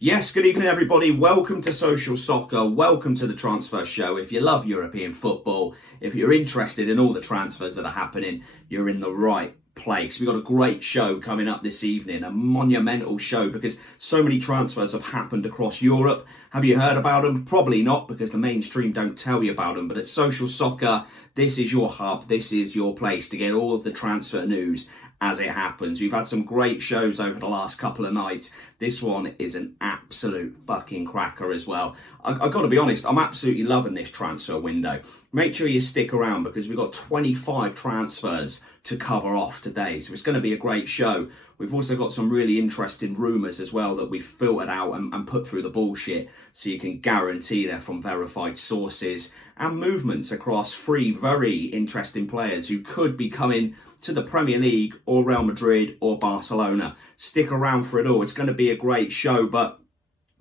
Yes, good evening everybody. Welcome to Social Soccer. Welcome to the Transfer Show. If you love European football, if you're interested in all the transfers that are happening, you're in the right place. We've got a great show coming up this evening, a monumental show because so many transfers have happened across Europe. Have you heard about them? Probably not, because the mainstream don't tell you about them. But at Social Soccer, this is your hub. This is your place to get all of the transfer news as it happens. We've had some great shows over the last couple of nights. This one is an absolute fucking cracker as well. I've got to be honest, I'm absolutely loving this transfer window. Make sure you stick around because we've got 25 transfers to cover off today. So it's going to be a great show. We've also got some really interesting rumours as well that we've filtered out and put through the bullshit so you can guarantee they're from verified sources, and movements across three very interesting players who could be coming to the Premier League or Real Madrid or Barcelona. Stick around for it all. It's going to be a great show, but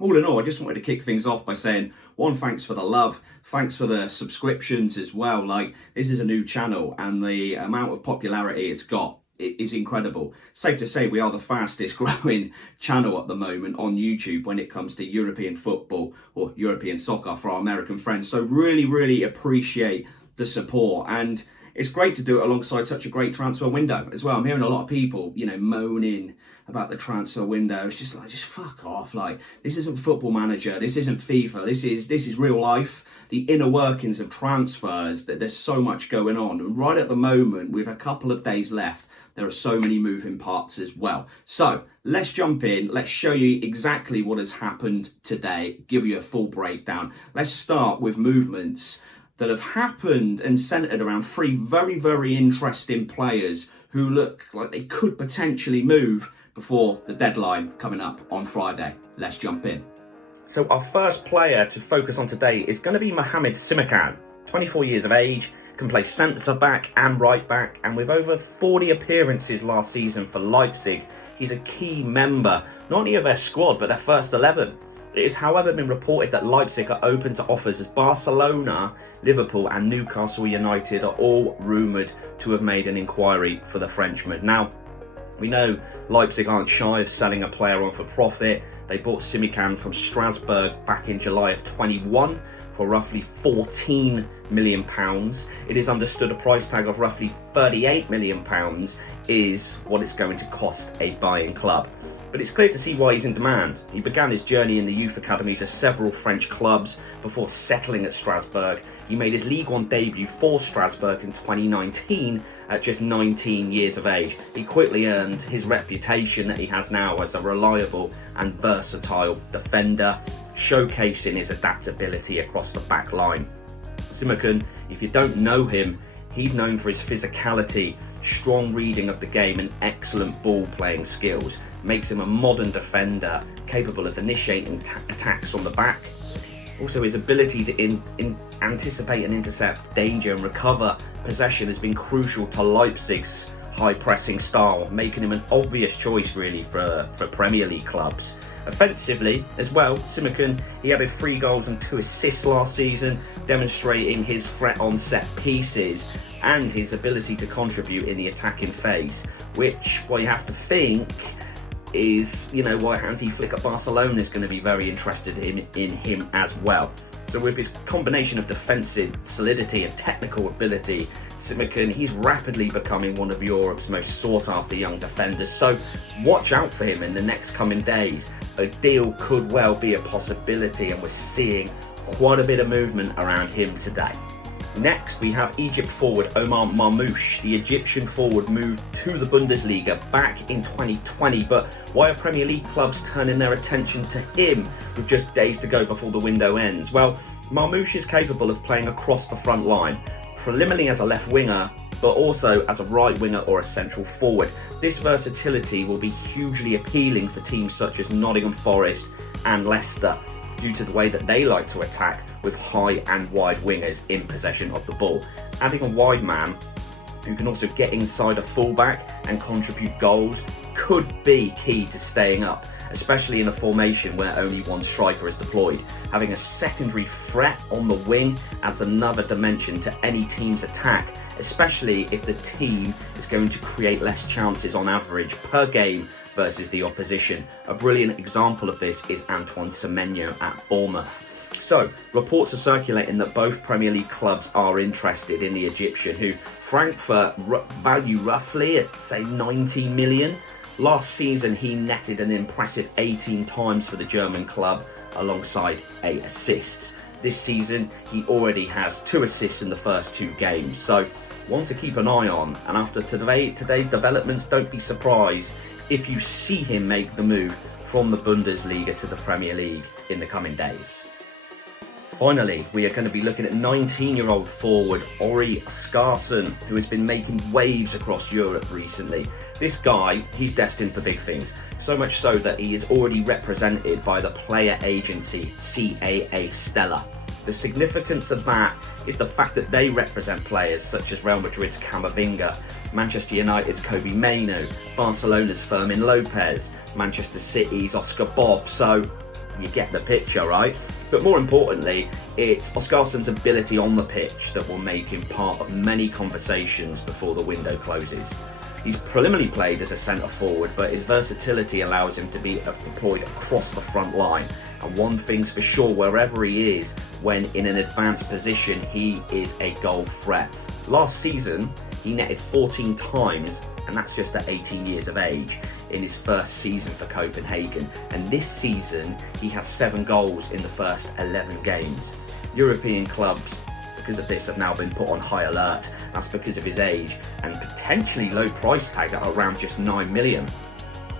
all in all, I just wanted to kick things off by saying, one, thanks for the love. Thanks for the subscriptions as well. Like, this is a new channel and the amount of popularity it's got is incredible. Safe to say we are the fastest growing channel at the moment on YouTube when it comes to European football or European soccer for our American friends. So really appreciate the support, and it's great to do it alongside such a great transfer window as well. I'm hearing a lot of people, moaning about the transfer window. It's just like, just fuck off. Like, this isn't Football Manager. This isn't FIFA. This is real life. The inner workings of transfers, that there's so much going on. And right at the moment, with a couple of days left, there are so many moving parts as well. So let's jump in. Let's show you exactly what has happened today. Give you a full breakdown. Let's start with movements that have happened and centred around three very interesting players who look like they could potentially move before the deadline coming up on Friday. Let's jump in. So our first player to focus on today is going to be Mohamed Simakan, 24 years of age, can play centre back and right back, and with over 40 appearances last season for Leipzig, he's a key member not only of their squad but their first 11. It has, however, been reported that Leipzig are open to offers, as Barcelona, Liverpool and Newcastle United are all rumoured to have made an inquiry for the Frenchman. Now, we know Leipzig aren't shy of selling a player on for profit. They bought Simakan from Strasbourg back in July of 21 for roughly £14 million. It is understood a price tag of roughly £38 million is what it's going to cost a buying club. But it's clear to see why he's in demand. He began his journey in the youth academies of several French clubs before settling at Strasbourg. He made his League One debut for Strasbourg in 2019 at just 19 years of age. He quickly earned his reputation that he has now as a reliable and versatile defender, showcasing his adaptability across the back line. Simakan, if you don't know him, he's known for his physicality, strong reading of the game and excellent ball playing skills. Makes him a modern defender capable of initiating attacks on the back. Also, his ability to anticipate and intercept danger and recover possession has been crucial to Leipzig's high pressing style, making him an obvious choice really for Premier League clubs. Offensively as well, Simakan, he added 3 goals and 2 assists last season, demonstrating his threat on set pieces and his ability to contribute in the attacking phase, which, well, you have to think is, why Hansi Flick at Barcelona is going to be very interested in him as well. So with his combination of defensive solidity and technical ability, Simakan, he's rapidly becoming one of Europe's most sought-after young defenders. So watch out for him in the next coming days. A deal could well be a possibility, and we're seeing quite a bit of movement around him today. Next, we have Egypt forward Omar Marmoush. The Egyptian forward moved to the Bundesliga back in 2020, but why are Premier League clubs turning their attention to him with just days to go before the window ends? Well, Marmoush is capable of playing across the front line, preliminarily as a left winger, but also as a right winger or a central forward. This versatility will be hugely appealing for teams such as Nottingham Forest and Leicester, due to the way that they like to attack with high and wide wingers in possession of the ball. Adding a wide man who can also get inside a fullback and contribute goals could be key to staying up, especially in a formation where only one striker is deployed. Having a secondary threat on the wing adds another dimension to any team's attack, especially if the team is going to create less chances on average per game versus the opposition. A brilliant example of this is Antoine Semenyo at Bournemouth. So, reports are circulating that both Premier League clubs are interested in the Egyptian, who Frankfurt value roughly at, say, 90 million. Last season, he netted an impressive 18 times for the German club, alongside 8 assists. This season, he already has 2 assists in the first 2 games, so one to keep an eye on. And after today's developments, don't be surprised if you see him make the move from the Bundesliga to the Premier League in the coming days. Finally, we are going to be looking at 19-year-old forward Ori Oskarsson, who has been making waves across Europe recently. This guy, he's destined for big things, so much so that he is already represented by the player agency CAA Stella. The significance of that is the fact that they represent players such as Real Madrid's Camavinga, Manchester United's Kobe Mainoo, Barcelona's Fermin Lopez, Manchester City's Oscar Bob, so you get the picture, right? But more importantly, it's Oskarsson's ability on the pitch that will make him part of many conversations before the window closes. He's preliminarily played as a centre forward, but his versatility allows him to be deployed across the front line. And one thing's for sure, wherever he is, when in an advanced position, he is a goal threat. Last season, he netted 14 times, and that's just at 18 years of age, in his first season for Copenhagen. And this season, he has 7 goals in the first 11 games. European clubs, because of this, have now been put on high alert. That's because of his age and potentially low price tag at around just 9 million.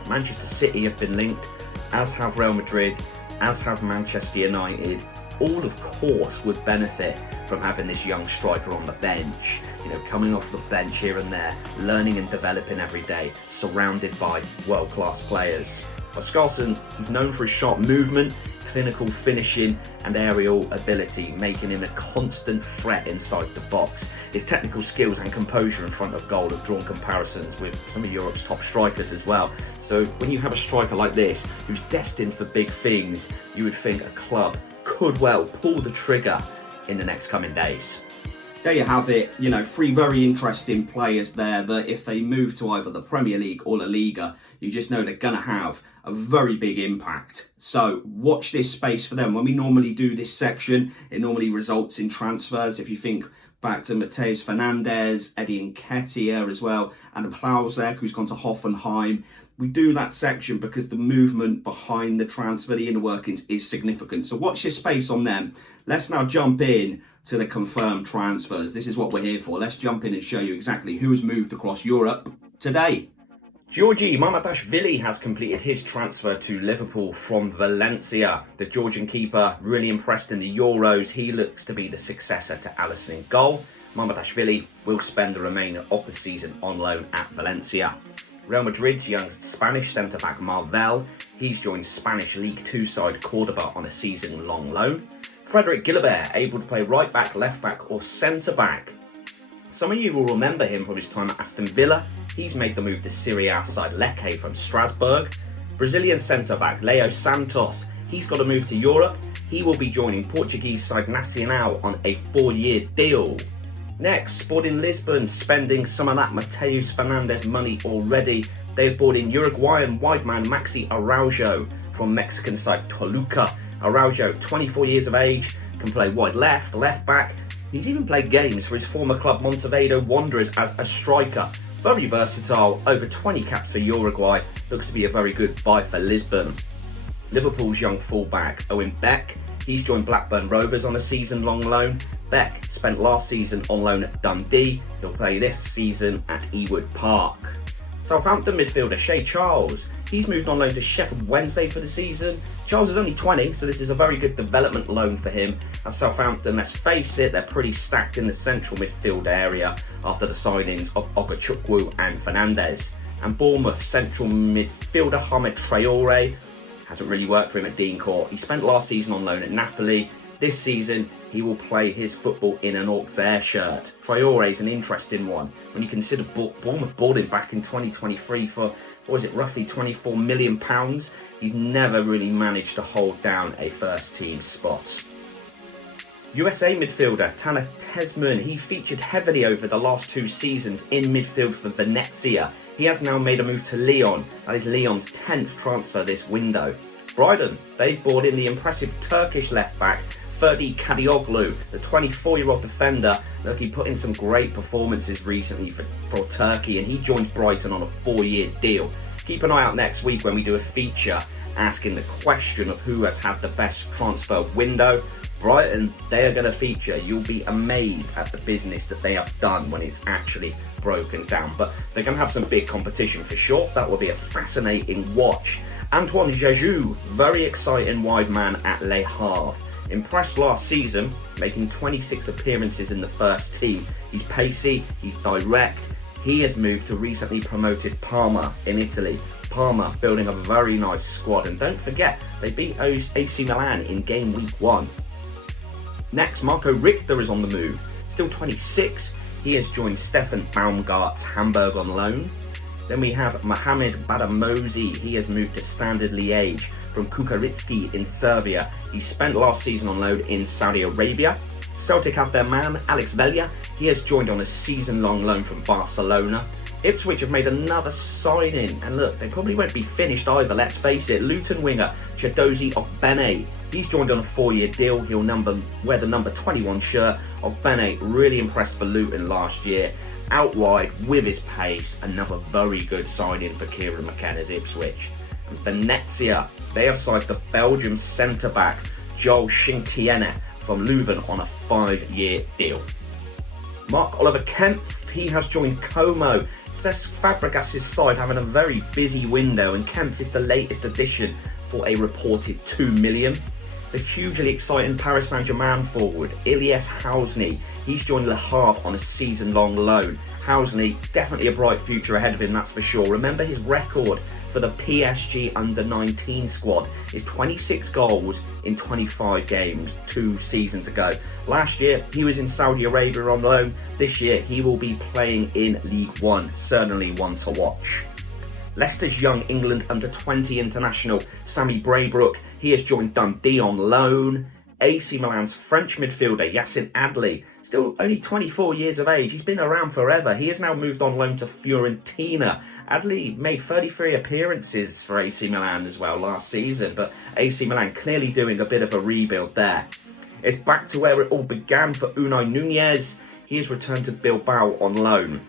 Manchester City have been linked, as have Real Madrid, as have Manchester United. All, of course, would benefit from having this young striker on the bench. You know, coming off the bench here and there, learning and developing every day, surrounded by world-class players. Oskarsson, he's known for his sharp movement, clinical finishing and aerial ability, making him a constant threat inside the box. His technical skills and composure in front of goal have drawn comparisons with some of Europe's top strikers as well. So when you have a striker like this, who's destined for big things, you would think a club could well pull the trigger in the next coming days. There you have it, 3 very interesting players there that if they move to either the Premier League or La Liga, you just know they're going to have a very big impact. So watch this space for them. When we normally do this section, it normally results in transfers. If you think back to Mateus Fernandes, Eddie Nketiah as well, and Plauzek, who's gone to Hoffenheim. We do that section because the movement behind the transfer, the inner workings, is significant. So watch this space on them. Let's now jump in to the confirmed transfers. This is what we're here for. Let's jump in and show you exactly who has moved across Europe today. Georgi Mamardashvili has completed his transfer to Liverpool from Valencia. The Georgian keeper really impressed in the Euros. He looks to be the successor to Alisson in goal. Mamardashvili will spend the remainder of the season on loan at Valencia. Real Madrid's young Spanish centre-back Marvel, he's joined Spanish League 2 side Cordoba on a season-long loan. Frederic Guilabert, able to play right-back, left-back or centre-back. Some of you will remember him from his time at Aston Villa. He's made the move to Serie A side Lecce from Strasbourg. Brazilian centre-back Leo Santos, he's got a move to Europe. He will be joining Portuguese side Nacional on a 4-year deal. Next, Sporting Lisbon spending some of that Mateus Fernandes money already. They've brought in Uruguayan wide man Maxi Araujo from Mexican side Toluca. Araujo, 24 years of age, can play wide left, left back. He's even played games for his former club Montevideo Wanderers as a striker. Very versatile, over 20 caps for Uruguay. Looks to be a very good buy for Lisbon. Liverpool's young fullback Owen Beck, he's joined Blackburn Rovers on a season-long loan. Beck spent last season on loan at Dundee. He'll play this season at Ewood Park. Southampton midfielder Shea Charles, he's moved on loan to Sheffield Wednesday for the season. Charles is only 20, so this is a very good development loan for him. At Southampton, let's face it, they're pretty stacked in the central midfield area after the signings of Ogachukwu and Fernandes. And Bournemouth central midfielder Hamed Traore hasn't really worked for him at Dean Court. He spent last season on loan at Napoli. This season, he will play his football in an Auxerre shirt. Traore is an interesting one. When you consider Bournemouth bought him back in 2023 for, roughly £24 million, he's never really managed to hold down a first team spot. USA midfielder Tanner Tesman, he featured heavily over the last 2 seasons in midfield for Venezia. He has now made a move to Lyon. That is Lyon's 10th transfer this window. Brighton, they've brought in the impressive Turkish left-back, Ferdi Kadioglu, the 24-year-old defender. Look, he put in some great performances recently for Turkey, and he joins Brighton on a 4-year deal. Keep an eye out next week when we do a feature asking the question of who has had the best transfer window. Brighton, they are going to feature. You'll be amazed at the business that they have done when it's actually broken down. But they're going to have some big competition for sure. That will be a fascinating watch. Antoine Jéjus, very exciting wide man at Le Havre. Impressed last season, making 26 appearances in the first team. He's pacey, he's direct. He has moved to recently promoted Parma in Italy. Parma building a very nice squad. And don't forget, they beat AC Milan in game week 1. Next, Marco Richter is on the move. Still 26, he has joined Stefan Baumgart's Hamburg on loan. Then we have Mohamed Badamosi. He has moved to Standard Liège from Kukaritski in Serbia. He spent last season on loan in Saudi Arabia. Celtic have their man, Alex Velja. He has joined on a season-long loan from Barcelona. Ipswich have made another signing, and look, they probably won't be finished either, let's face it. Luton winger Chidozie Ogbene, he's joined on a 4-year deal. He'll wear the number 21 shirt. Ogbene really impressed for Luton last year. Out wide with his pace, another very good signing for Kieran McKenna's Ipswich. And Venezia, they have signed the Belgium centre-back Joel Shintiene from Leuven on a 5-year deal. Mark-Oliver Kempf, he has joined Como. Cesc Fabregas' side having a very busy window, and Kempf is the latest addition for a reported $2 million. The hugely exciting Paris Saint-Germain forward, Ilyes Housney, he's joined Le Havre on a season-long loan. Housney, definitely a bright future ahead of him, that's for sure. Remember his record for the PSG under-19 squad is 26 goals in 25 games 2 seasons ago. Last year, he was in Saudi Arabia on loan. This year, he will be playing in League One. Certainly one to watch. Leicester's young England under-20 international, Sammy Braybrook, he has joined Dundee on loan. AC Milan's French midfielder, Yacine Adli, still only 24 years of age. He's been around forever. He has now moved on loan to Fiorentina. Adli made 33 appearances for AC Milan as well last season, but AC Milan clearly doing a bit of a rebuild there. It's back to where it all began for Unai Nunez. He has returned to Bilbao on loan.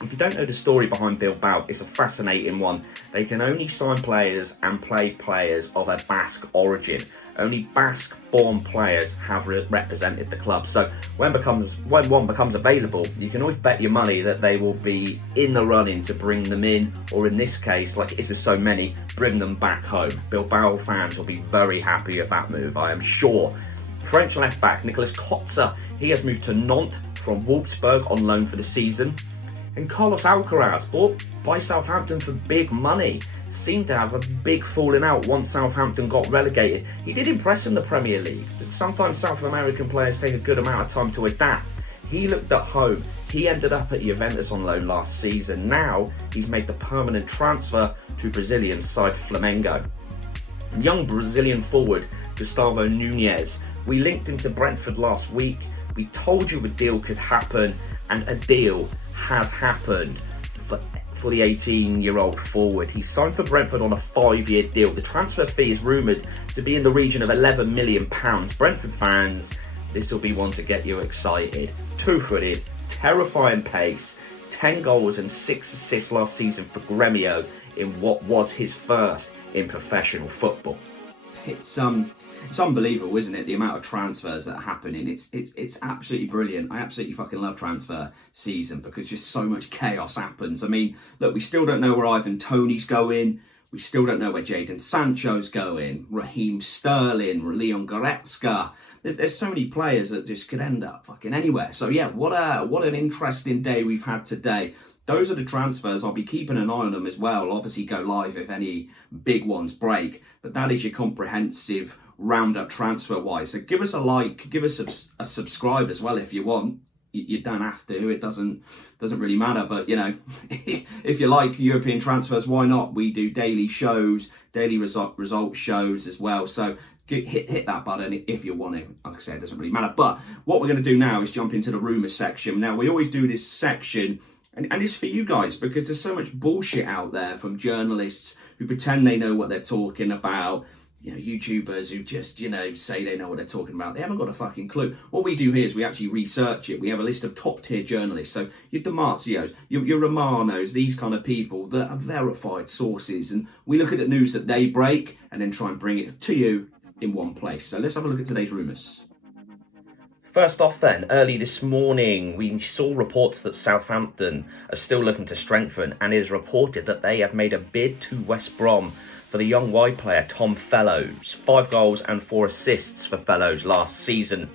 If you don't know the story behind Bilbao, it's a fascinating one. They can only sign players and play players of a Basque origin. Only Basque-born players have represented the club. So when one becomes available, you can always bet your money that they will be in the running to bring them in, or in this case, like it is with so many, bring them back home. Bilbao fans will be very happy with that move, I am sure. French left-back Nicolas Kotzer, he has moved to Nantes from Wolfsburg on loan for the season. And Carlos Alcaraz, bought by Southampton for big money, seemed to have a big falling out once Southampton got relegated. He did impress in the Premier League, but sometimes South American players take a good amount of time to adapt. He looked at home. He ended up at Juventus on loan last season. Now he's made the permanent transfer to Brazilian side Flamengo. Young Brazilian forward Gustavo Nunez, we linked him to Brentford last week. We told you a deal could happen, and a deal has happened for the 18-year-old forward. He signed for Brentford on a 5-year deal. The transfer fee is rumoured to be in the region of £11 million. Brentford fans, this will be one to get you excited. 2-footed, terrifying pace, 10 goals and 6 assists last season for Gremio in what was his first in professional football. It's unbelievable, isn't it? The amount of transfers that are happening. It's absolutely brilliant. I absolutely fucking love transfer season because just so much chaos happens. I mean, look, we still don't know where Ivan Toney's going. We still don't know where Jadon Sancho's going. Raheem Sterling, Leon Goretzka. There's so many players that just could end up fucking anywhere. So yeah, what an interesting day we've had today. Those are the transfers. I'll be keeping an eye on them as well. Obviously go live if any big ones break. But that is your comprehensive roundup transfer wise. So give us a like, give us a subscribe as well if you want. You don't have to. It doesn't really matter. But you know, if you like European transfers, why not? We do daily shows, daily result shows as well. So hit that button if you want to. Like I said, it doesn't really matter. But what we're going to do now is jump into the rumours section. Now we always do this section And it's for you guys, because there's so much bullshit out there from journalists who pretend they know what they're talking about. YouTubers who just, say they know what they're talking about. They haven't got a fucking clue. What we do here is we actually research it. We have a list of top tier journalists. So your DiMarzios, your Romanos, these kind of people that are verified sources. And we look at the news that they break and then try and bring it to you in one place. So let's have a look at today's rumours. First off then, early this morning, we saw reports that Southampton are still looking to strengthen, and it is reported that they have made a bid to West Brom for the young wide player Tom Fellows. 5 goals and 4 assists for Fellows last season.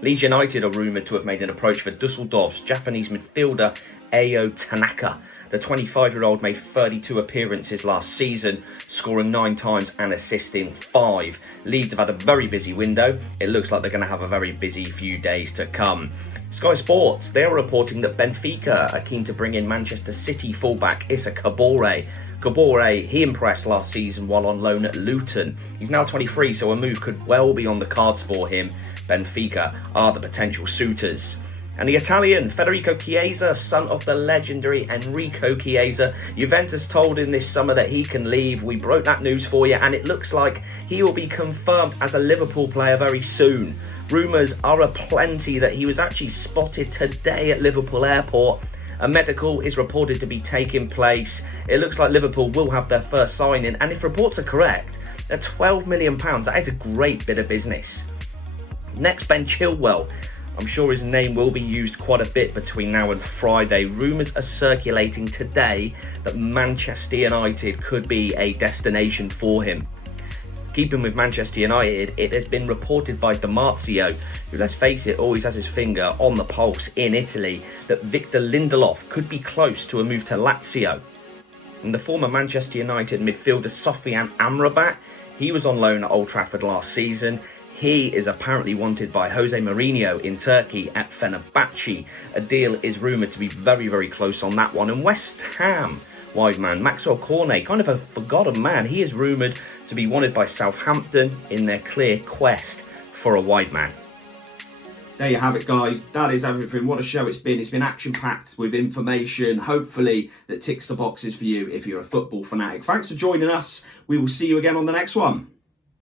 Leeds United are rumoured to have made an approach for Dusseldorf's Japanese midfielder Ayo Tanaka. The 25-year-old made 32 appearances last season, scoring 9 times and assisting 5. Leeds have had a very busy window. It looks like they're going to have a very busy few days to come. Sky Sports, they are reporting that Benfica are keen to bring in Manchester City fullback Issa Kabore. Kabore, he impressed last season while on loan at Luton. He's now 23, so a move could well be on the cards for him. Benfica are the potential suitors. And the Italian, Federico Chiesa, son of the legendary Enrico Chiesa, Juventus told him this summer that he can leave. We broke that news for you, and it looks like he will be confirmed as a Liverpool player very soon. Rumours are aplenty that he was actually spotted today at Liverpool Airport. A medical is reported to be taking place. It looks like Liverpool will have their first signing, and if reports are correct, at £12 million, that is a great bit of business. Next, Ben Chilwell. I'm sure his name will be used quite a bit between now and Friday. Rumours are circulating today that Manchester United could be a destination for him. Keeping with Manchester United, it has been reported by DiMarzio, who, let's face it, always has his finger on the pulse in Italy, that Victor Lindelof could be close to a move to Lazio. And the former Manchester United midfielder Sofian Amrabat, he was on loan at Old Trafford last season. He is apparently wanted by Jose Mourinho in Turkey at Fenerbahce. A deal is rumoured to be very, very close on that one. And West Ham wide man Maxwell Cornet, kind of a forgotten man, he is rumoured to be wanted by Southampton in their clear quest for a wide man. There you have it, guys. That is everything. What a show it's been. It's been action-packed with information, hopefully, that ticks the boxes for you if you're a football fanatic. Thanks for joining us. We will see you again on the next one.